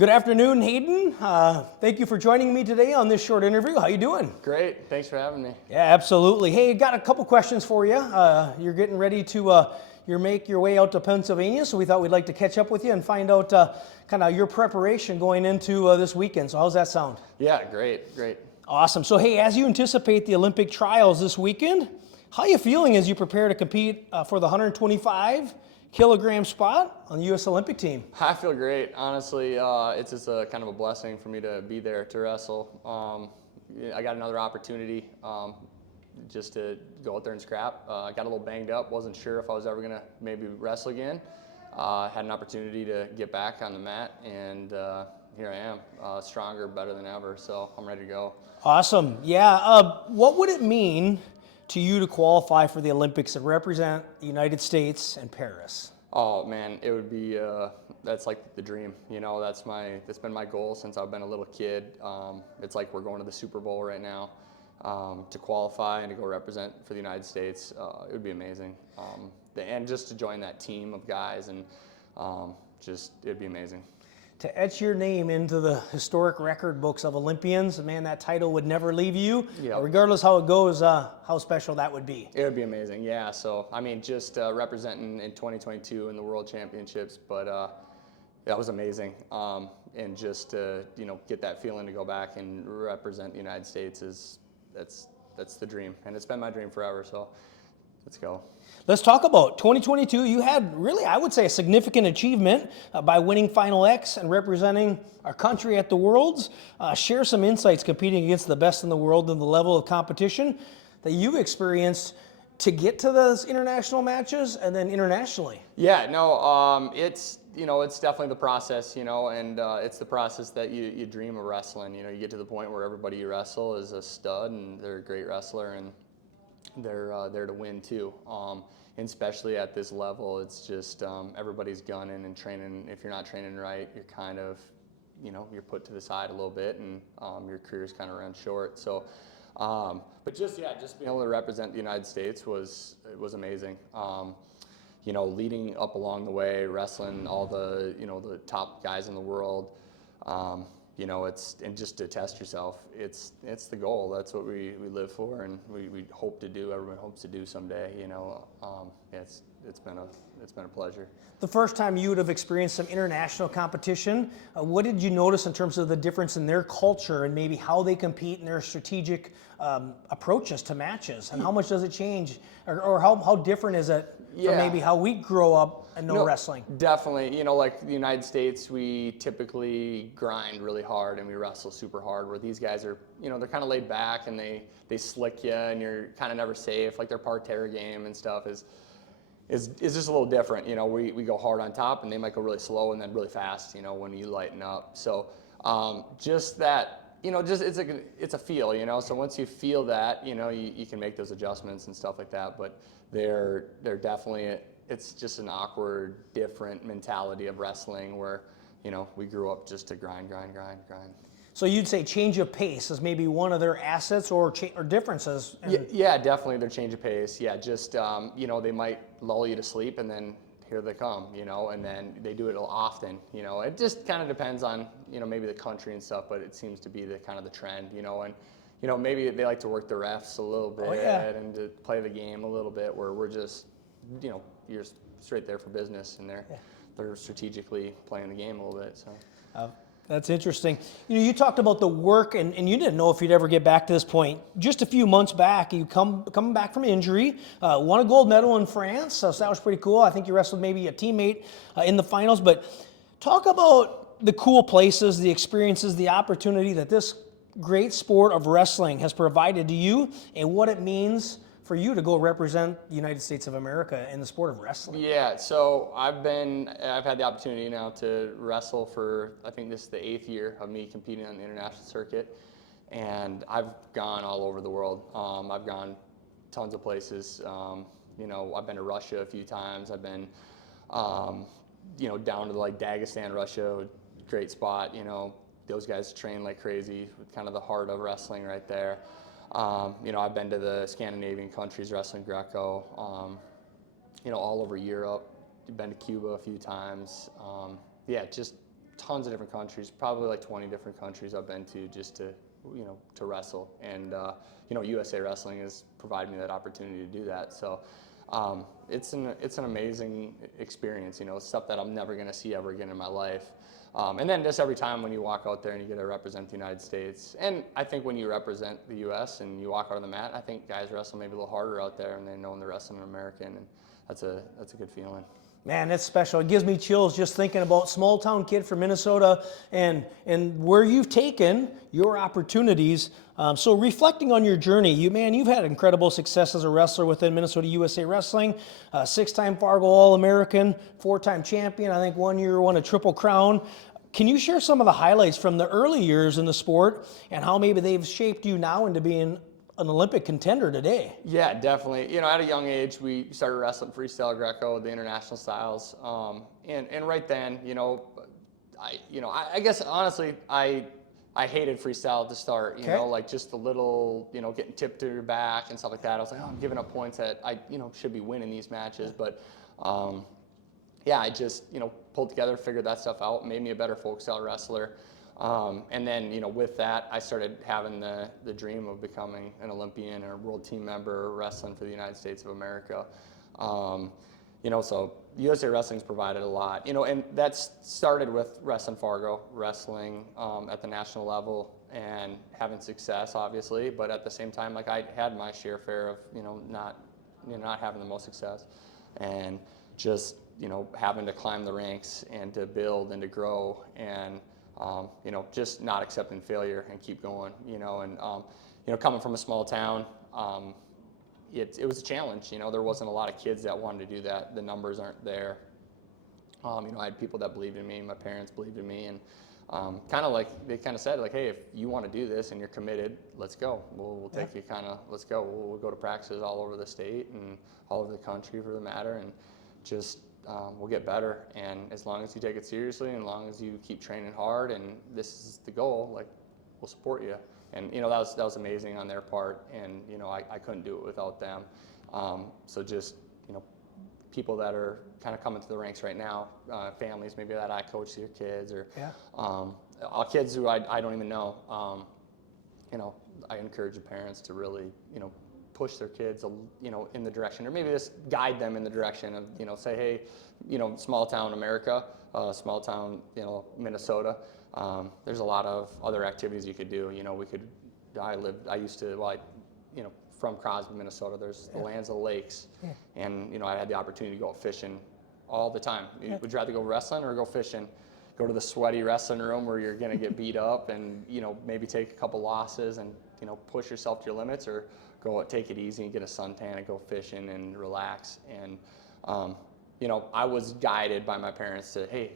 Good afternoon, Hayden. Thank you for joining me today on this short interview. How you doing? Great. Thanks for having me. Yeah, absolutely. Hey, got a couple questions for you. You're getting ready to make your way out to Pennsylvania, so we thought we'd like to catch up with you and find out kind of your preparation going into this weekend. So how's that sound? Yeah, great. Awesome. So hey, as you anticipate the Olympic trials this weekend, how are you feeling as you prepare to compete for the 125 kilogram spot on the U.S. Olympic team? I feel great. Honestly, it's just a kind of a blessing for me to be there to wrestle. I got another opportunity just to go out there and scrap. I got a little banged up. Wasn't sure if I was ever going to maybe wrestle again. Had an opportunity to get back on the mat, and here I am, stronger, better than ever. So I'm ready to go. Awesome. Yeah. What would it mean to you to qualify for the Olympics and represent the United States in Paris? Oh man, it would be that's like the dream. You know, that's been my goal since I've been a little kid. It's like we're going to the Super Bowl right now. To qualify and to go represent for the United States, it would be amazing. And just to join that team of guys, and it'd be amazing. To etch your name into the historic record books of Olympians, man, that title would never leave you. Yep. Regardless how it goes, how special that would be. It would be amazing, yeah. So, I mean, just representing in 2022 in the World Championships, but that was amazing. And just to, get that feeling to go back and represent the United States that's the dream. And it's been my dream forever, so let's go. Let's talk about 2022. You had really, I would say, a significant achievement by winning Final X and representing our country at the Worlds. Share some insights competing against the best in the world and the level of competition that you've experienced to get to those international matches and then internationally. Yeah, no, it's definitely the process, and it's the process that you dream of wrestling. You get to the point where everybody you wrestle is a stud and they're a great wrestler, and they're there to win too. And especially at this level, it's just everybody's gunning and training. If you're not training right, you're kind of, you're put to the side a little bit, and your career's kind of run short. So, but just being able to represent the United States was amazing. Leading up along the way, wrestling all the the top guys in the world. And just to test yourself, it's the goal. That's what we live for, and we hope to do. Everyone hopes to do someday. It's been a pleasure. The first time you would have experienced some international competition, what did you notice in terms of the difference in their culture and maybe how they compete and their strategic approaches to matches? And how much does it change, or how different is it from maybe how we grow up and know wrestling? Definitely. Like the United States, we typically grind really hard and we wrestle super hard, where these guys are, they're kind of laid back and they slick you and you're kind of never safe. Like their parterre game and stuff is just a little different. We go hard on top and they might go really slow and then really fast, when you lighten up. So just that, it's a feel, so once you feel that, you can make those adjustments and stuff like that. But they're definitely, it's just an awkward, different mentality of wrestling where, we grew up just to grind. So you'd say change of pace is maybe one of their assets or differences? Yeah, definitely their change of pace. Yeah, just, they might lull you to sleep and then here they come, and then they do it often, It just kind of depends on, maybe the country and stuff, but it seems to be the kind of the trend, and, maybe they like to work the refs a little bit and to play the game a little bit, where we're just, you're straight there for business, and they're strategically playing the game a little bit, so. That's interesting. You talked about the work, and you didn't know if you'd ever get back to this point. Just a few months back, you coming back from injury, won a gold medal in France, so that was pretty cool. I think you wrestled maybe a teammate in the finals. But talk about the cool places, the experiences, the opportunity that this great sport of wrestling has provided to you, and what it means for you to go represent the United States of America in the sport of wrestling. Yeah, so I've had the opportunity now to wrestle for, I think this is the 8th year of me competing on the international circuit, and I've gone all over the world. I've gone tons of places. I've been to Russia a few times. I've been, down to like Dagestan, Russia, great spot. Those guys train like crazy, kind of the heart of wrestling right there. I've been to the Scandinavian countries wrestling Greco, all over Europe. Been to Cuba a few times. Just tons of different countries, probably like 20 different countries I've been to just to, to wrestle. And, USA Wrestling has provided me that opportunity to do that. So it's an amazing experience, stuff that I'm never going to see ever again in my life. And then just every time when you walk out there and you get to represent the United States, and I think when you represent the U.S. and you walk out on the mat, I think guys wrestle maybe a little harder out there, and they know they're wrestling an American, and that's a good feeling. Man, that's special. It gives me chills just thinking about small town kid from Minnesota and where you've taken your opportunities. So reflecting on your journey, you've had incredible success as a wrestler within Minnesota USA Wrestling. 6-time Fargo All-American, 4-time champion. I think 1 year won a Triple Crown. Can you share some of the highlights from the early years in the sport and how maybe they've shaped you now into being an Olympic contender today? Yeah, definitely. At a young age, we started wrestling freestyle Greco, the international styles, and right then, I guess honestly, I hated freestyle at the start. Like just a little, getting tipped to your back and stuff like that. I was like, oh, I'm giving up points that I, should be winning these matches, but yeah, I just, pulled together, figured that stuff out, made me a better folk style wrestler. And then, with that, I started having the dream of becoming an Olympian or world team member wrestling for the United States of America. So USA Wrestling's provided a lot, and that's started with Wrestling Fargo, wrestling at the national level and having success, obviously, but at the same time, like I had my share of, not having the most success, and just, having to climb the ranks and to build and to grow and just not accepting failure and keep going, and, coming from a small town, it was a challenge, there wasn't a lot of kids that wanted to do that. The numbers aren't there. I had people that believed in me, my parents believed in me, and they kind of said, like, hey, if you want to do this and you're committed, let's go. We'll take you let's go. We'll go to practices all over the state and all over the country for the matter, and just we'll get better. And as long as you take it seriously and as long as you keep training hard and this is the goal, like, we'll support you. And, that was amazing on their part. And, I couldn't do it without them. So just, people that are kind of coming to the ranks right now, families maybe that I coach their kids or kids who I don't even know, I encourage the parents to really, push their kids, in the direction, or maybe just guide them in the direction of, say, hey, small town America, small town, Minnesota. There's a lot of other activities you could do. From Crosby, Minnesota, there's the lands of the lakes, and I had the opportunity to go out fishing all the time. Would you rather go wrestling or go fishing? Go to the sweaty wrestling room where you're gonna get beat up and maybe take a couple losses and push yourself to your limits, or go take it easy and get a suntan and go fishing and relax. And I was guided by my parents to, hey,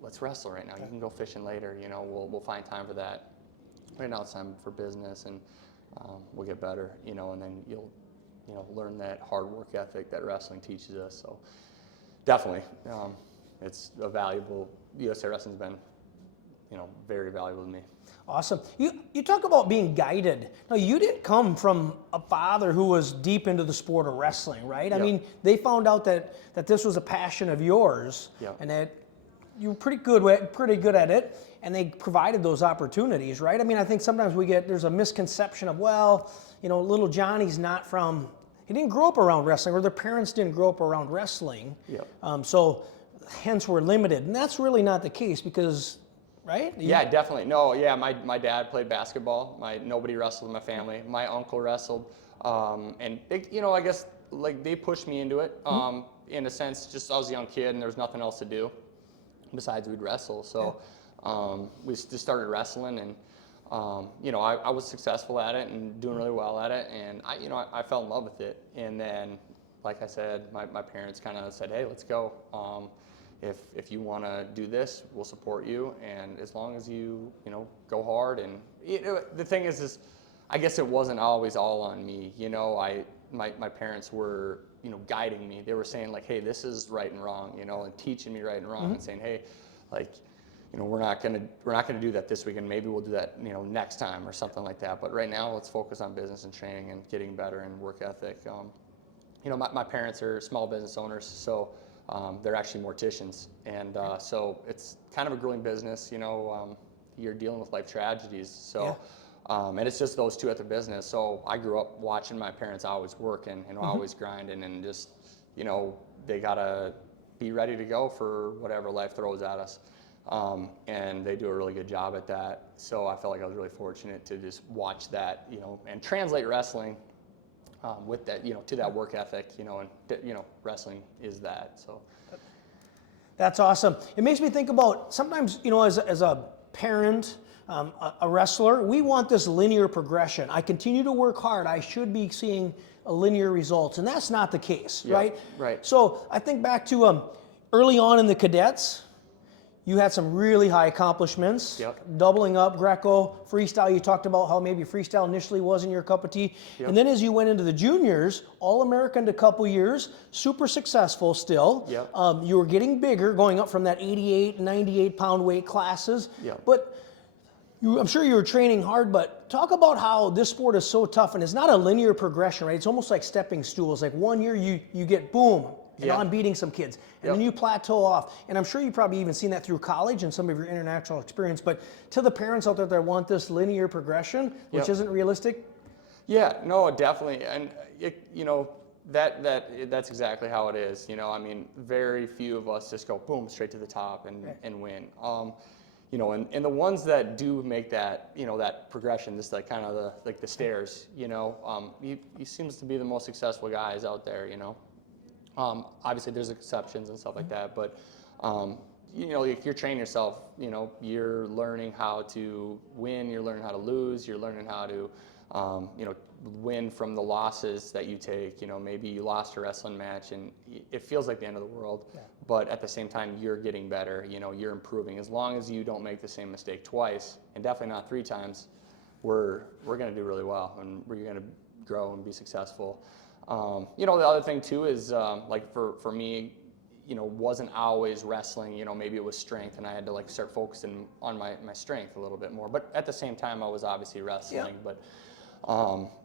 let's wrestle right now. You can go fishing later. We'll find time for that. Right now it's time for business, and we'll get better. And then you'll learn that hard work ethic that wrestling teaches us. So definitely, it's a valuable. USA Wrestling's been, very valuable to me. Awesome. You talk about being guided. Now, you didn't come from a father who was deep into the sport of wrestling, right? I mean, they found out that this was a passion of yours, and that you were pretty good at it, and they provided those opportunities, right? I mean, I think sometimes there's a misconception of, well, little Johnny's he didn't grow up around wrestling, or their parents didn't grow up around wrestling, so hence we're limited. And that's really not the case because, right? Yeah, definitely. No, yeah, my dad played basketball. Nobody wrestled in my family. My uncle wrestled, and they, I guess like they pushed me into it. In a sense, just I was a young kid and there was nothing else to do besides we'd wrestle. So we just started wrestling, and I was successful at it and doing really well at it, and I fell in love with it. And then, like I said, my parents kind of said, hey, let's go. If you want to do this, we'll support you, and as long as you go hard. And the thing is I guess it wasn't always all on me. My parents were guiding me. They were saying, like, hey, this is right and wrong, and teaching me right and wrong, and saying, hey, like, we're not gonna do that this weekend. Maybe we'll do that next time or something like that. But right now, let's focus on business and training and getting better and work ethic. My parents are small business owners, so they're actually morticians, and so it's kind of a grueling business. You're dealing with life tragedies, so and it's just those two at the business. So I grew up watching my parents always working and always grinding, and just they gotta be ready to go for whatever life throws at us. And they do a really good job at that. So I felt like I was really fortunate to just watch that, and translate wrestling with that, to that work ethic, and wrestling is that. So That's awesome. It makes me think about sometimes, as a parent, a wrestler, we want this linear progression. I continue to work hard. I should be seeing a linear results, and that's not the case, right? Right. So I think back to early on in the cadets. You had some really high accomplishments, doubling up Greco, freestyle. You talked about how maybe freestyle initially wasn't your cup of tea. And then as you went into the juniors, All-American to a couple years, super successful still. You were getting bigger, going up from that 88, 98 pound weight classes. But I'm sure you were training hard, but talk about how this sport is so tough, and it's not a linear progression, right? It's almost like stepping stools. Like one year you get boom, and I'm beating some kids. And then you plateau off. And I'm sure you've probably even seen that through college and some of your international experience. But to the parents out there that want this linear progression, which isn't realistic. Yeah, no, definitely. And, that's exactly how it is. Very few of us just go boom, straight to the top and win. And the ones that do make that, that progression, just like kind of the stairs, he seems to be the most successful guys out there, Obviously, there's exceptions and stuff like that, but if you're training yourself, you're learning how to win, you're learning how to lose, you're learning how to, win from the losses that you take. Maybe you lost a wrestling match and it feels like the end of the world, but at the same time, you're getting better. You're improving. As long as you don't make the same mistake twice, and definitely not 3 times, we're going to do really well, and we're going to grow and be successful. The other thing too is like for me, wasn't always wrestling. Maybe it was strength, and I had to start focusing on my strength a little bit more. But at the same time, I was obviously wrestling. But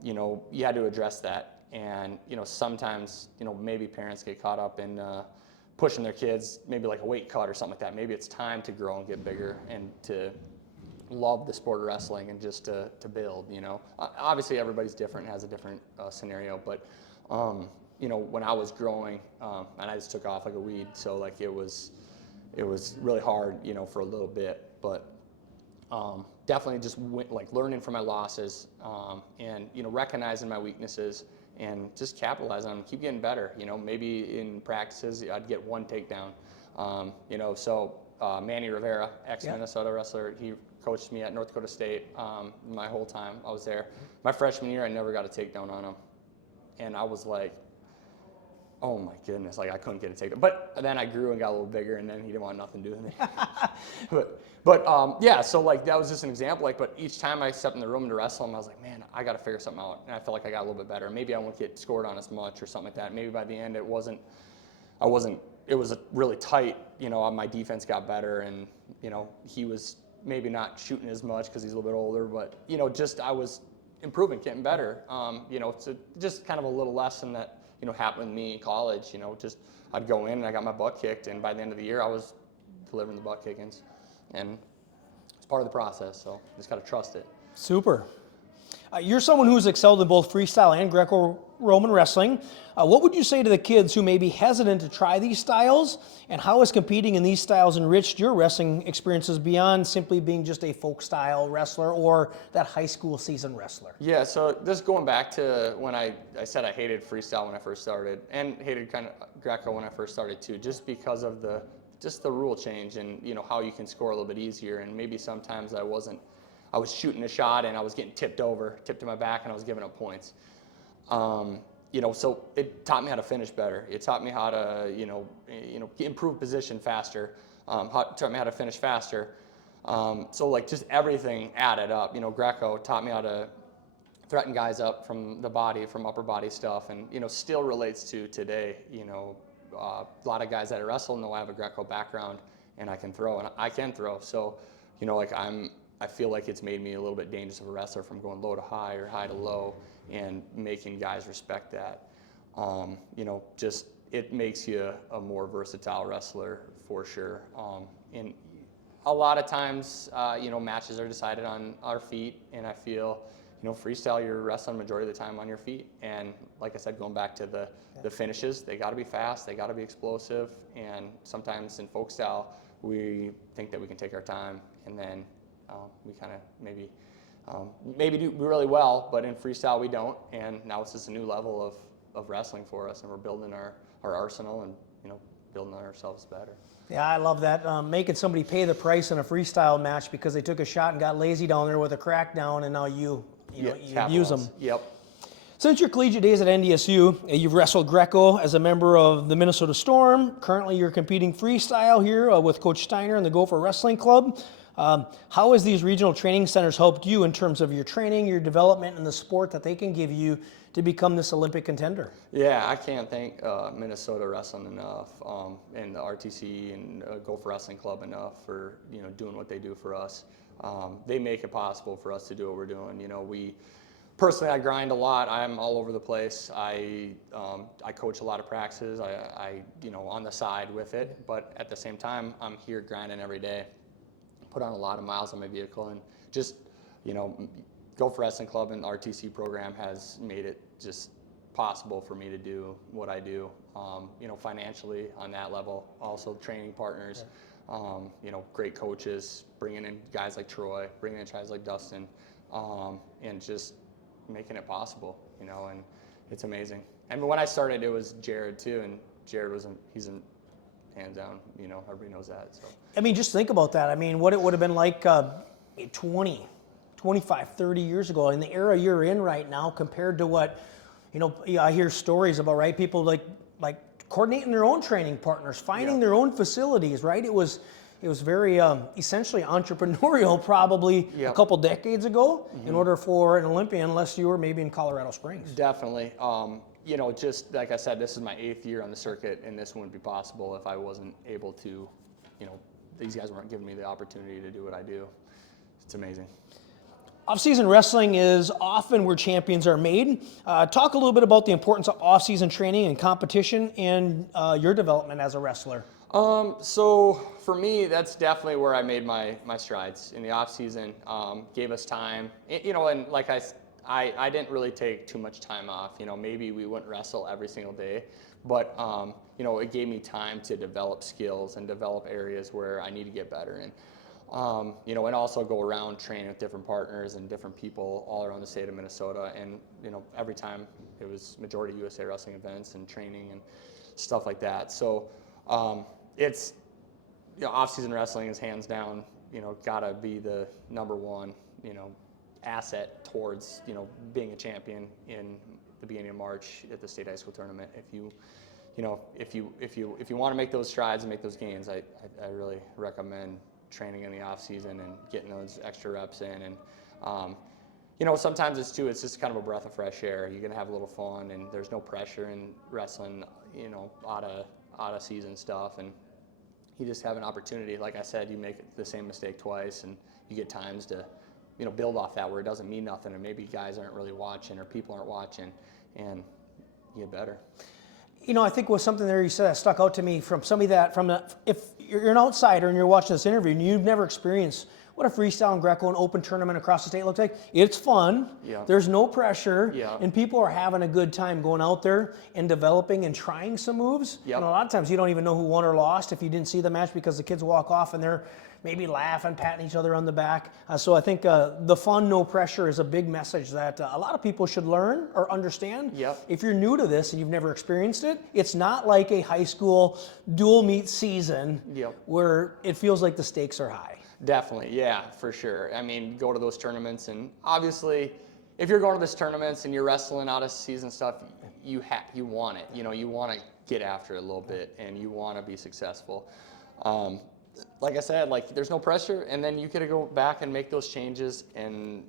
you had to address that, and sometimes maybe parents get caught up in pushing their kids, maybe like a weight cut or something like that. Maybe it's time to grow and get bigger and to love the sport of wrestling and just to build. Obviously everybody's different, has a different scenario, but when I was growing, and I just took off like a weed, so it was really hard, for a little bit, but definitely just learning from my losses, and recognizing my weaknesses and just capitalize on them, keep getting better. Maybe in practices I'd get 1 takedown. So Manny Rivera, ex-Minnesota wrestler, he coached me at North Dakota State my whole time I was there. My freshman year, I never got a takedown on him. And I was like, oh my goodness, I couldn't get a takedown. But then I grew and got a little bigger, and then he didn't want nothing to do with me. but so that was just an example. But each time I stepped in the room to wrestle him, I was like, man, I got to figure something out. And I felt like I got a little bit better. Maybe I won't get scored on as much or something like that. Maybe by the end it was really tight. My defense got better, and he was maybe not shooting as much because he's a little bit older, but I was improving, getting better. So just kind of a little lesson that happened with me in college. I'd go in and I got my butt kicked, and by the end of the year I was delivering the butt kickings, and it's part of the process. So just got to trust it. Super. You're someone who's excelled in both freestyle and Greco-Roman wrestling. What would you say to the kids who may be hesitant to try these styles, and how has competing in these styles enriched your wrestling experiences beyond simply being just a folk style wrestler or that high school seasoned wrestler? Yeah, so just going back to when I said I hated freestyle when I first started, and hated kind of Greco when I first started too, just because of the rule change and how you can score a little bit easier, and maybe sometimes I was shooting a shot and I was getting tipped to my back, and I was giving up points. So it taught me how to finish better. It taught me how to, improve position faster. Taught me how to finish faster. So just everything added up. Greco taught me how to threaten guys up from the body, from upper body stuff, and still relates to today. A lot of guys that I wrestle know I have a Greco background, and I can throw, So, I feel like it's made me a little bit dangerous of a wrestler from going low to high or high to low, and making guys respect that. it makes you a more versatile wrestler for sure. And a lot of times, matches are decided on our feet, and I feel, freestyle, you're wrestling majority of the time on your feet. And like I said, going back to the finishes, they got to be fast, they got to be explosive, and sometimes in folk style, we think that we can take our time, and then we kind of maybe do really well, but in freestyle we don't, and now it's just a new level of wrestling for us, and we're building our arsenal and building ourselves better. Yeah, I love that. Making somebody pay the price in a freestyle match because they took a shot and got lazy down there with a crackdown, and now you abuse them. Yep. Since your collegiate days at NDSU, you've wrestled Greco as a member of the Minnesota Storm. Currently, you're competing freestyle here with Coach Steiner and the Gopher Wrestling Club. How has these regional training centers helped you in terms of your training, your development, and the sport that they can give you to become this Olympic contender? Yeah, I can't thank Minnesota Wrestling enough, and the RTC and Gopher Wrestling Club enough for doing what they do for us. They make it possible for us to do what we're doing. Personally, I grind a lot. I'm all over the place. I coach a lot of practices. I on the side with it, but at the same time, I'm here grinding every day. Put on a lot of miles on my vehicle, and just Gopher Wrestling Club and the RTC program has made it just possible for me to do what I do. Financially on that level, also training partners, great coaches, bringing in guys like Troy, bringing in guys like Dustin, and just making it possible, and it's amazing. And when I started, it was Jared too, and Jared he's in hands down, everybody knows that. So I mean, just think about that. I mean, what it would have been like 20, 25, 30 years ago in the era you're in right now compared to what, I hear stories about, right? People like coordinating their own training partners, finding their own facilities, right? It was very essentially entrepreneurial probably a couple decades ago in order for an Olympian, unless you were maybe in Colorado Springs. Definitely. Just like I said, this is my 8th year on the circuit, and this wouldn't be possible if I wasn't able to, these guys weren't giving me the opportunity to do what I do. It's amazing. Off-season wrestling is often where champions are made. Talk a little bit about the importance of off-season training and competition and your development as a wrestler. So for me, that's definitely where I made my strides in the off season. Gave us time, and like I didn't really take too much time off. Maybe we wouldn't wrestle every single day, but it gave me time to develop skills and develop areas where I need to get better in. And also go around training with different partners and different people all around the state of Minnesota. And every time it was majority USA Wrestling events and training and stuff like that. So it's off-season wrestling is hands down gotta be the number one asset towards being a champion in the beginning of March at the state high school tournament. If you want to make those strides and make those gains, I really recommend training in the off season and getting those extra reps in. And sometimes it's just kind of a breath of fresh air. You're gonna have a little fun, and there's no pressure in wrestling out of season stuff, and you just have an opportunity. Like I said, you make the same mistake twice, and you get times to build off that where it doesn't mean nothing, and maybe guys aren't really watching or people aren't watching, and you get better. I think was something there you said that stuck out to me from somebody if you're an outsider and you're watching this interview and you've never experienced what a freestyle and Greco and open tournament across the state looks like. It's fun. Yeah. There's no pressure. Yeah. And people are having a good time going out there and developing and trying some moves. Yep. And a lot of times you don't even know who won or lost if you didn't see the match because the kids walk off and they're maybe laughing, patting each other on the back. So I think the fun, no pressure is a big message that a lot of people should learn or understand. Yep. If you're new to this and you've never experienced it, it's not like a high school dual meet season where it feels like the stakes are high. Definitely, yeah, for sure. I mean, go to those tournaments, and obviously, if you're going to those tournaments and you're wrestling out of season stuff, you want it. You want to get after it a little bit, and you want to be successful. Like I said, there's no pressure, and then you get to go back and make those changes, and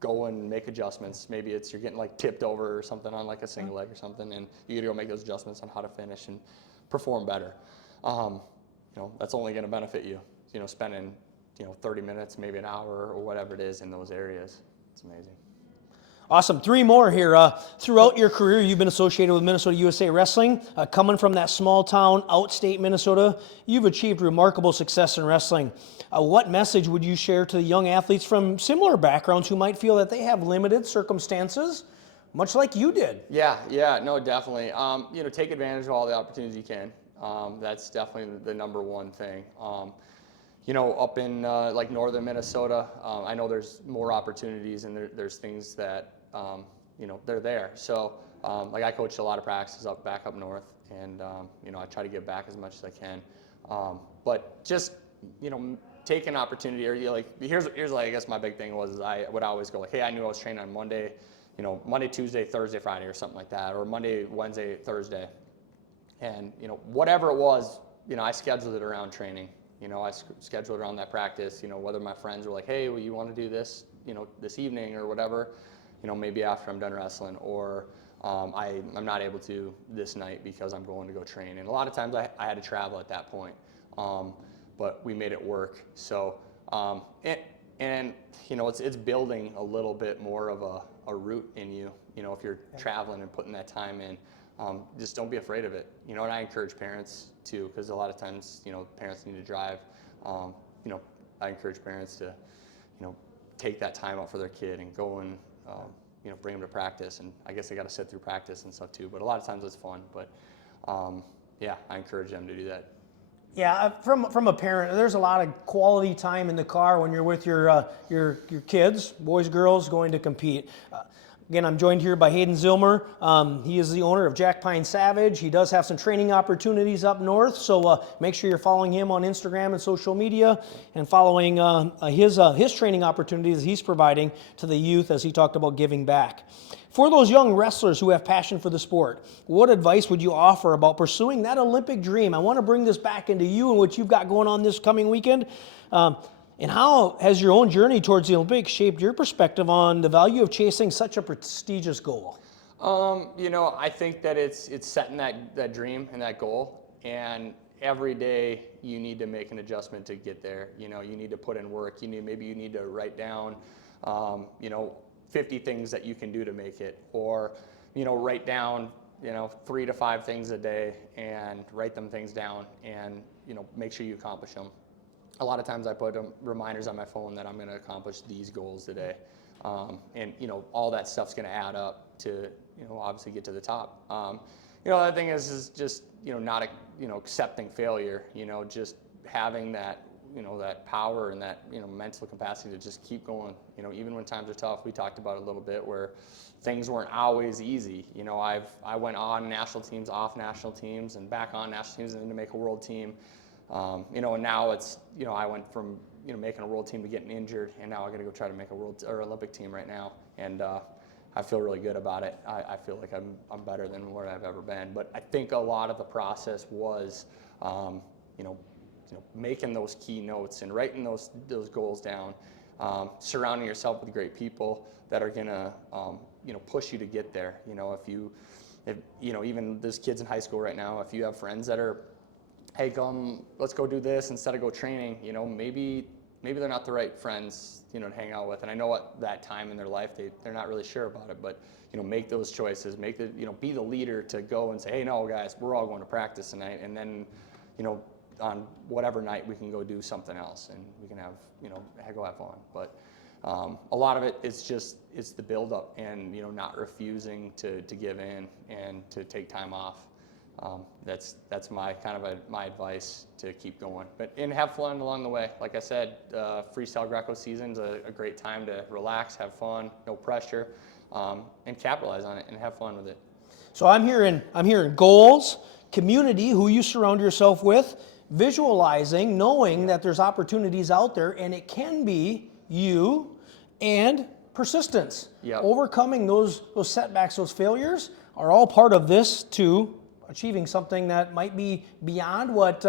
go and make adjustments. Maybe you're getting tipped over or something on a single leg or something, and you get to go make those adjustments on how to finish and perform better. That's only going to benefit you. Spending 30 minutes, maybe an hour or whatever it is in those areas. It's amazing. Awesome. Three more here. Throughout your career, you've been associated with Minnesota USA Wrestling. Coming from that small town, outstate Minnesota, you've achieved remarkable success in wrestling. What message would you share to the young athletes from similar backgrounds who might feel that they have limited circumstances, much like you did? Yeah, no, definitely. Take advantage of all the opportunities you can. That's definitely the number one thing. Up in like northern Minnesota, I know there's more opportunities and there's things that, they're there. So, like I coached a lot of practices back up north, and, I try to give back as much as I can. But just, take an opportunity, or here's like, I guess my big thing was is I would always go like, hey, I knew I was training on Monday, Monday, Tuesday, Thursday, Friday, or something like that, or Monday, Wednesday, Thursday. And, whatever it was, I scheduled it around training. I scheduled around that practice, whether my friends were like, hey, well, you want to do this, this evening or whatever, maybe after I'm done wrestling, or I'm not able to this night because I'm going to go train. And a lot of times I had to travel at that point, but we made it work. So, it's building a little bit more of a root in you, if you're traveling and putting that time in. Just don't be afraid of it. And I encourage parents too, because a lot of times, parents need to drive. I encourage parents to, take that time out for their kid and go and, bring them to practice. And I guess they got to sit through practice and stuff too. But a lot of times it's fun. But I encourage them to do that. Yeah, from a parent, there's a lot of quality time in the car when you're with your kids, boys, girls, going to compete. Again, I'm joined here by Hayden Zillmer. He is the owner of Jack Pine Savage. He does have some training opportunities up north, so make sure you're following him on Instagram and social media and following his training opportunities he's providing to the youth as he talked about giving back. For those young wrestlers who have passion for the sport, what advice would you offer about pursuing that Olympic dream? I want to bring this back into you and what you've got going on this coming weekend. And how has your own journey towards the Olympics shaped your perspective on the value of chasing such a prestigious goal? I think that it's setting that dream and that goal, and every day you need to make an adjustment to get there. You need to put in work. Maybe you need to write down, 50 things that you can do to make it, or, write down, 3 to 5 things a day and write them things down and, make sure you accomplish them. A lot of times I put reminders on my phone that I'm going to accomplish these goals today. And, all that stuff's going to add up to, obviously get to the top. The other thing is just, not, accepting failure, just having that, that power and that, mental capacity to just keep going. Even when times are tough, we talked about it a little bit where things weren't always easy. I went on national teams, off national teams, and back on national teams and then to make a world team. And now it's, I went from, making a world team to getting injured, and now I got to go try to make a world or Olympic team right now. And I feel really good about it. I feel like I'm better than where I've ever been. But I think a lot of the process was, making those key notes and writing those goals down, surrounding yourself with great people that are gonna, push you to get there. If even there's kids in high school right now, if you have friends that are, hey, let's go do this instead of go training, maybe they're not the right friends, to hang out with. And I know at that time in their life, they're not really sure about it, but, make those choices, be the leader to go and say, hey, no, guys, we're all going to practice tonight. And then, on whatever night we can go do something else and we can have, go have fun. But a lot of it is it's the buildup and, not refusing to give in and to take time off. That's my my advice to keep going, and have fun along the way. Like I said, freestyle Greco season's a great time to relax, have fun, no pressure, and capitalize on it and have fun with it. So I'm hearing goals, community, who you surround yourself with, visualizing, knowing that there's opportunities out there, and it can be you, and persistence. Yep. Overcoming those setbacks, those failures are all part of this to achieving something that might be beyond what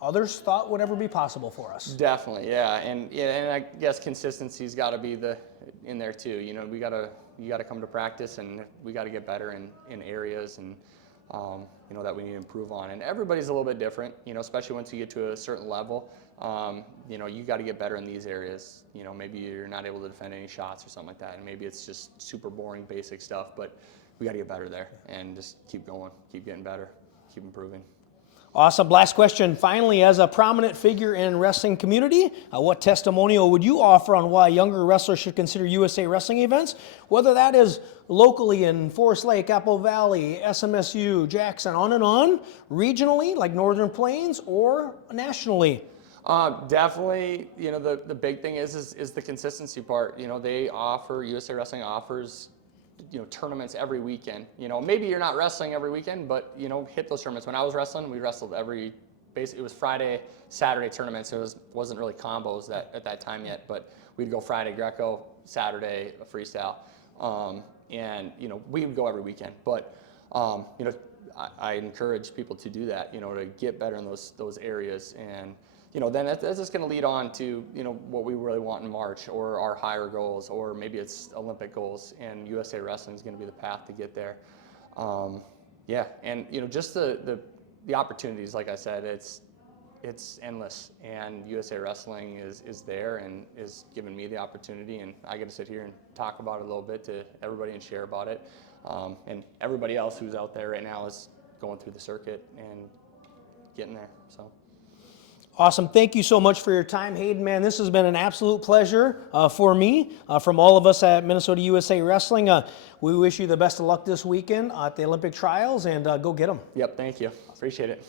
others thought would ever be possible for us. Definitely, yeah, and I guess consistency's got to be in there too. You got to come to practice, and we got to get better in areas, and you know, that we need to improve on. And everybody's a little bit different, you know, especially once you get to a certain level. You know, you got to get better in these areas. You know, maybe you're not able to defend any shots or something like that, and maybe it's just super boring, basic stuff, but we got to get better there and just keep going, keep getting better, keep improving. Awesome. Last question. Finally, as a prominent figure in wrestling community, what testimonial would you offer on why younger wrestlers should consider USA Wrestling events, whether that is locally in Forest Lake, Apple Valley, SMSU, Jackson, on, regionally like Northern Plains, or nationally? Definitely, you know, the big thing is the consistency part. You know, USA Wrestling offers, you know, tournaments every weekend. You know, maybe you're not wrestling every weekend, but, you know, hit those tournaments. When I was wrestling, we wrestled it was Friday, Saturday tournaments. It wasn't really combos at that time yet, but we'd go Friday Greco, Saturday freestyle. And, you know, we would go every weekend. But, you know, I encourage people to do that, you know, to get better in those areas. And, you know, then that's just going to lead on to, you know, what we really want in March, or our higher goals, or maybe it's Olympic goals, and USA Wrestling is going to be the path to get there. Yeah, and, you know, just the opportunities, like I said, it's endless, and USA Wrestling is there and is giving me the opportunity, and I get to sit here and talk about it a little bit to everybody and share about it. And everybody else who's out there right now is going through the circuit and getting there, so. Awesome. Thank you so much for your time, Hayden. Man, this has been an absolute pleasure for me, from all of us at Minnesota USA Wrestling. We wish you the best of luck this weekend at the Olympic trials, and go get them. Yep, thank you. Appreciate it.